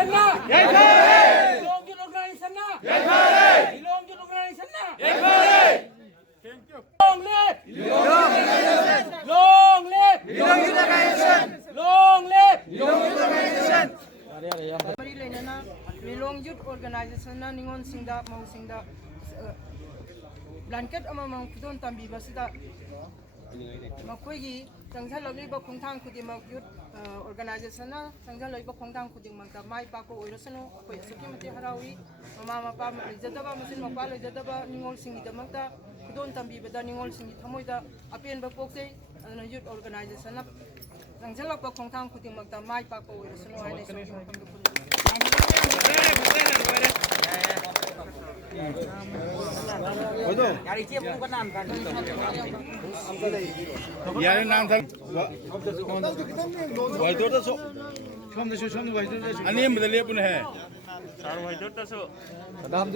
organization나 Long Youth organization나 Long Youth organization나 Long live Long live Long Youth organization Long live Long Youth organization Mari Lenana Long Youth organization na ningon singda mau singda blanket amamang pudon tambi basida makoigi sangjal loiba khongthang khudimak youth organization na sangjal loiba khongthang khudimak ta mai pa ko oirasano koi suki mate harawi mama mapa jadaba masin mapa le jadaba ningol singi damakta khudon tambi bada ningol singi thamoida apen ba pokse youth organization na sangjal loiba khongthang khudimak ta mai pa ko oirasano haine suki mapam यार नाम था white तो सो 처음 white तो 아니 बदले पुन है 사람 화이트 떠서 다음